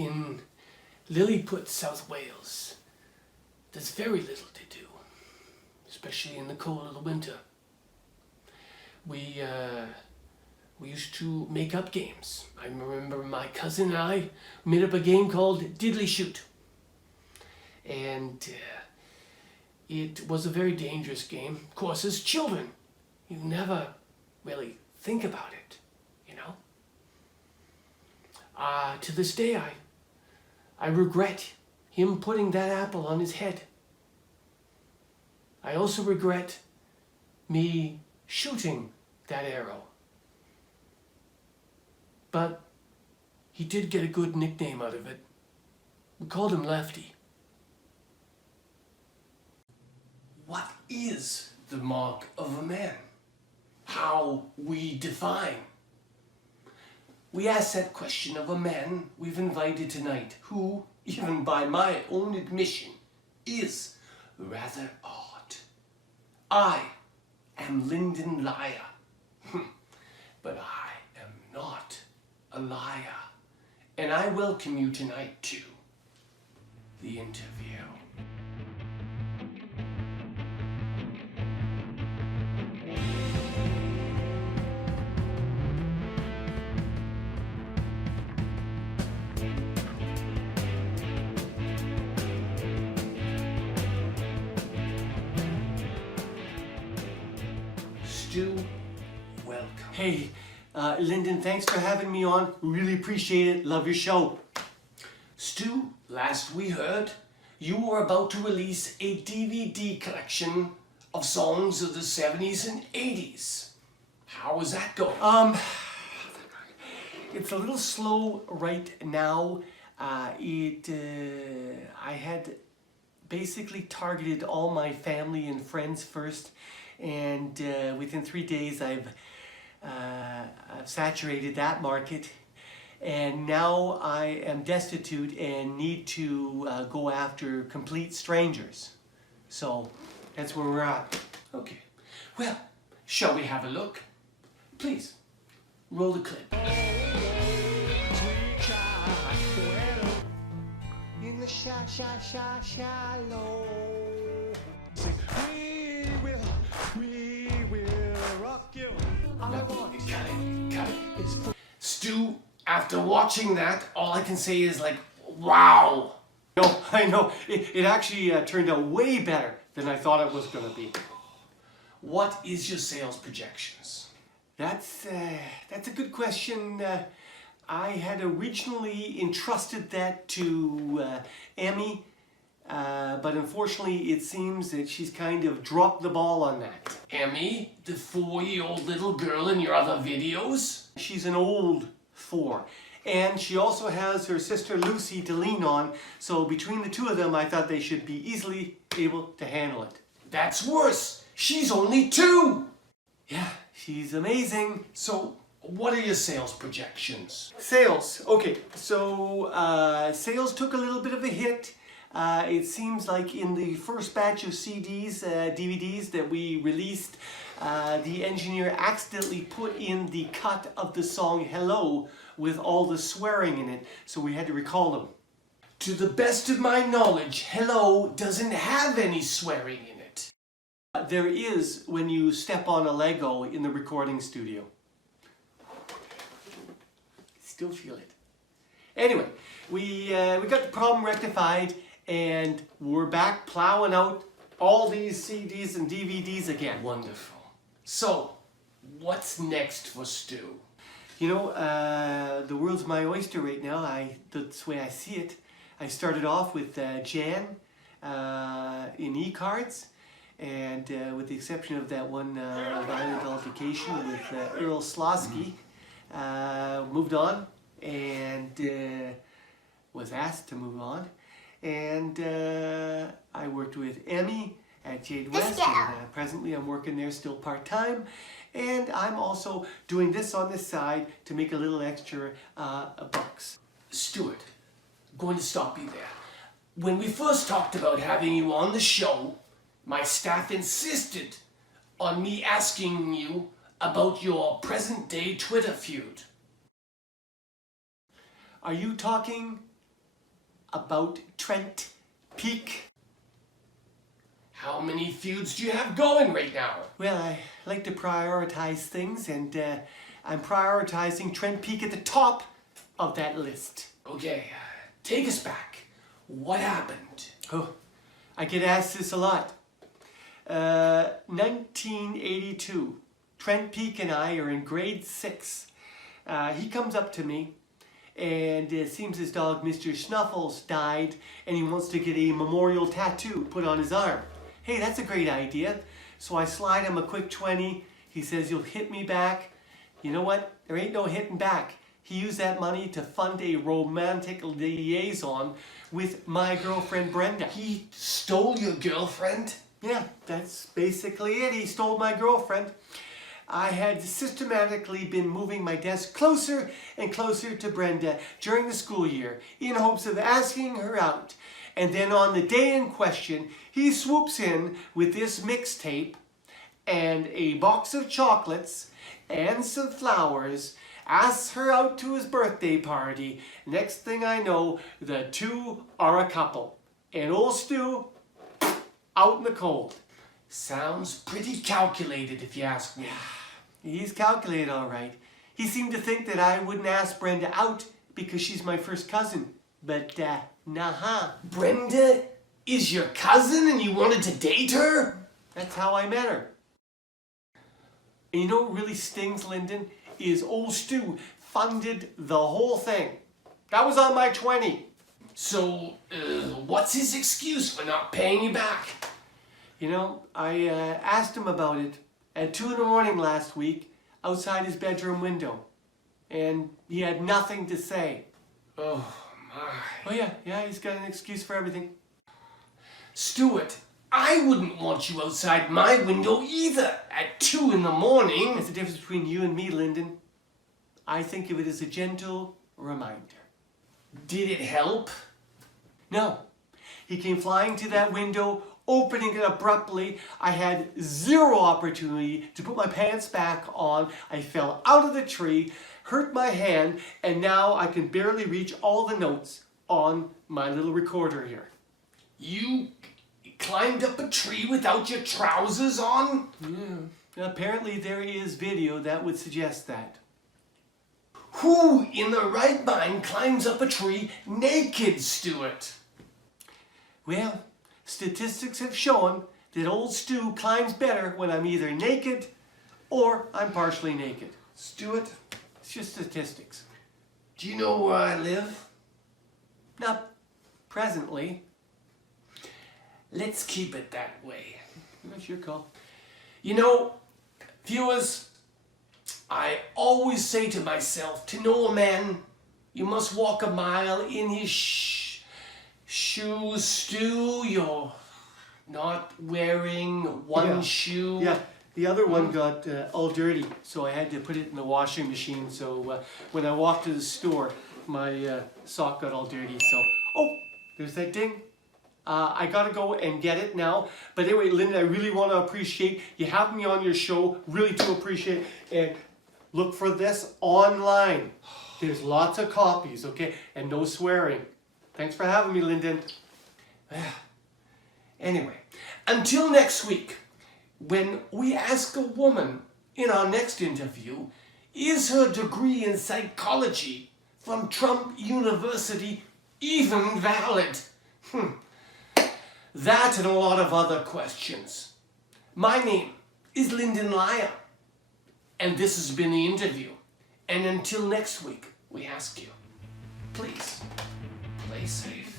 In Lilliput, South Wales, there's very little to do, especially in the cold of the winter. We used to make up games. I remember my cousin and I made up a game called Diddly Shoot. And it was a very dangerous game. Of course, as children, you never really think about it, you know? To this day, I regret him putting that apple on his head. I also regret me shooting that arrow. But he did get a good nickname out of it. We called him Lefty. What is the mark of a man? How we define? We asked that question of a man we've invited tonight, who, even by my own admission, is rather odd. I am Linden Lyer, but I am not a liar. And I welcome you tonight to the interview. Stu, welcome. Hey, Linden, thanks for having me on. Really appreciate it. Love your show. Stu, last we heard, you were about to release a DVD collection of songs of the 70s and 80s. How is that going? It's a little slow right now. I had basically targeted all my family and friends first, and within 3 days I've saturated that market, and now I am destitute and need to go after complete strangers. So that's where we're at. Okay, well, shall we have a look? Please, roll the clip. In the shallow. We will rock you. All I want is cut it. Stu, after watching that, all I can say is like, wow. No, I know. It actually turned out way better than I thought it was going to be. What is your sales projections? That's a good question. I had originally entrusted that to Emmy, but unfortunately it seems that she's kind of dropped the ball on that. Emmy, the 4-year-old little girl in your other videos? She's an old 4. And she also has her sister Lucy to lean on, so between the two of them I thought they should be easily able to handle it. That's worse! She's only 2! Yeah, she's amazing. So, what are your sales projections? Sales, okay, so sales took a little bit of a hit. It seems like in the first batch of CDs, DVDs that we released, the engineer accidentally put in the cut of the song Hello with all the swearing in it, so we had to recall them. To the best of my knowledge, Hello doesn't have any swearing in it. There is when you step on a Lego in the recording studio. Still feel it. Anyway, we got the problem rectified, and we're back plowing out all these CDs and DVDs again. Wonderful. So, what's next for Stu? You know, the world's my oyster right now. That's the way I see it. I started off with Jan in e-cards, and with the exception of that one violent altercation with Earl Slawsky, moved on and was asked to move on. And I worked with Emmy at Jade West, and presently I'm working there still part-time. And I'm also doing this on the side to make a little extra bucks. Stuart, I'm going to stop you there. When we first talked about having you on the show, my staff insisted on me asking you about your present-day Twitter feud. Are you talking about Trent Peek. How many feuds do you have going right now? Well, I like to prioritize things, and I'm prioritizing Trent Peek at the top of that list. Okay, take us back. What happened? Oh, I get asked this a lot. 1982. Trent Peek and I are in grade 6. He comes up to me, and it seems his dog Mr. Snuffles died, and he wants to get a memorial tattoo put on his arm. Hey, that's a great idea. So I slide him a quick 20. He says, you'll hit me back. You know what? There ain't no hitting back. He used that money to fund a romantic liaison with my girlfriend Brenda. He stole your girlfriend? Yeah, that's basically it. He stole my girlfriend. I had systematically been moving my desk closer and closer to Brenda during the school year in hopes of asking her out. And then on the day in question, he swoops in with this mixtape and a box of chocolates and some flowers, asks her out to his birthday party. Next thing I know, the two are a couple. And old Stu, out in the cold. Sounds pretty calculated if you ask me. He's calculated all right. He seemed to think that I wouldn't ask Brenda out because she's my first cousin. But, nah. Brenda is your cousin and you wanted to date her? That's how I met her. And you know what really stings, Linden? Is old Stu funded the whole thing. That was on my 20. So, what's his excuse for not paying you back? You know, I asked him about it at 2 in the morning last week outside his bedroom window. And he had nothing to say. Oh, my. Oh yeah, he's got an excuse for everything. Stuart, I wouldn't want you outside my window either at 2 in the morning. That's the difference between you and me, Linden. I think of it as a gentle reminder. Did it help? No. He came flying to that window, opening it abruptly. I had zero opportunity to put my pants back on. I fell out of the tree, hurt my hand, and now I can barely reach all the notes on my little recorder here. You climbed up a tree without your trousers on? Yeah. Apparently there is video that would suggest that. Who in the right mind climbs up a tree naked, Stuart? Well, statistics have shown that old Stu climbs better when I'm either naked or I'm partially naked. Stuart, It's just statistics. do you know where I live? Not presently. Let's keep it that way. That's your call. You know, viewers, I always say to myself, to know a man, you must walk a mile in his shoes. Stu, you're not wearing one shoe. Yeah, the other one got all dirty, so I had to put it in the washing machine. So when I walked to the store, my sock got all dirty. So, oh, there's that ding. I gotta go and get it now. But anyway, Linden, I really want to appreciate you having me on your show. Really do appreciate it. And look for this online. There's lots of copies, okay? And no swearing. Thanks for having me, Linden. Anyway, until next week, when we ask a woman in our next interview, is her degree in psychology from Trump University even valid? That and a lot of other questions. My name is Linden Lyer, and this has been the interview. And until next week, we ask you, please, play safe.